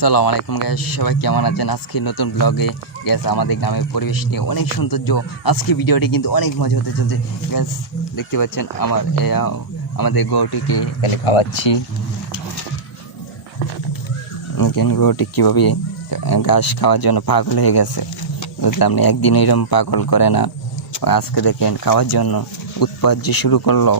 আসসালামু আলাইকুম গ্যাস, সবাই কেমন আছেন? আজকে নতুন ব্লগে গ্যাস আমাদের গ্রামের পরিবেশ নিয়ে অনেক সৌন্দর্য। আজকে ভিডিওটি কিন্তু অনেক মজা হতে চলছে গ্যাস। দেখতে পাচ্ছেন আমাদের গরুটিকে এখানে খাওয়াচ্ছি। গরুটি কীভাবে ঘাস খাওয়ার জন্য পাগল হয়ে গেছে, বুঝলাম না। একদিন এরকম পাগল করে না, আজকে দেখেন খাওয়ার জন্য উৎপাত যে শুরু করলো।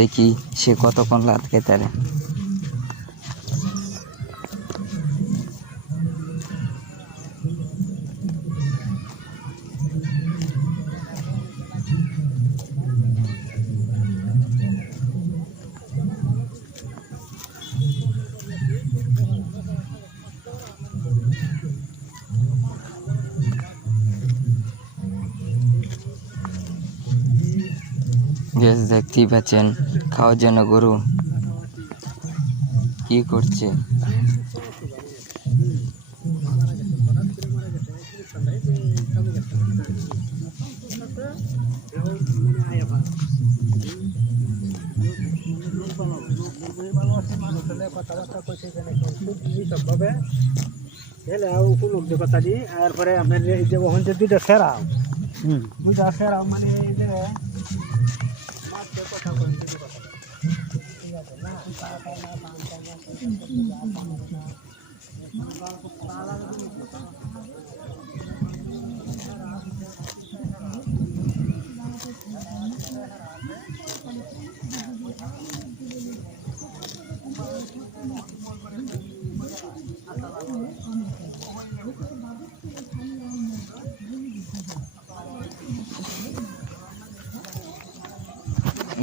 দেখি সে কতক্ষণ লাত খেতে পারে। গ্যাস দেখতেই পাচ্ছেন খাওয়ার জন্য গরু কি করছে। কথা দিই এরপরে আপনার এই যে ওখান যে দুইটা সেরাও দুইটা সেরাও মানে এই যে কথা ঠিক আছে না।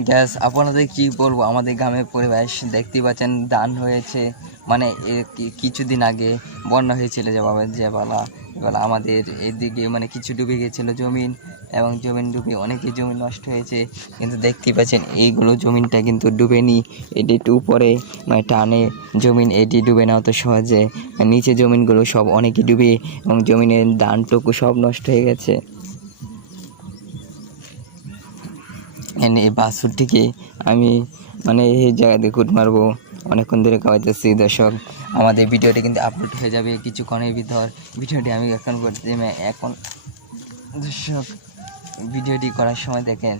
গ্যাস আপনাদের কি বলবো, আমাদের গ্রামের পরিবেশ দেখতেই পাচ্ছেন। ধান হয়েছে, মানে কিছুদিন আগে বন্যা হয়েছিল এবেলা আমাদের এদিকে মানে কিছু ডুবে গিয়েছিল জমিন, এবং জমিন ডুবে অনেকই জমি নষ্ট হয়েছে। কিন্তু দেখতেই পাচ্ছেন এইগুলো জমিনটা কিন্তু ডুবেনি, এটি একটু উপরে মানে টানে জমিন, এটি ডুবে না অত সহজে। নিচে জমিনগুলো সব অনেকই ডুবে এবং জমিনের ধানটুকু সব নষ্ট হয়ে গেছে। এই বাছুরটিকে আমি মানে এই জায়গাতে কুট মারবো, অনেকক্ষণ ধরে খাওয়াইতেছি। দর্শক, আমাদের ভিডিওটি কিন্তু আপলোড হয়ে যাবে কিছুক্ষণের ভিতর। ভিডিওটি আমি এখন করতে এখন দর্শক ভিডিওটি করার সময় দেখেন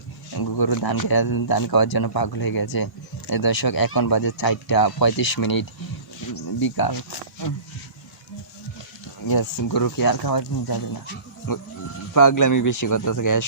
গরু ধান খাওয়ার জন্য পাগল হয়ে গেছে। দর্শক, এখন বাজে 4:35 বিকাল। গরুকে আর খাওয়াতে যাবে না, পাগলামি বেশি করতেছে গ্যাস।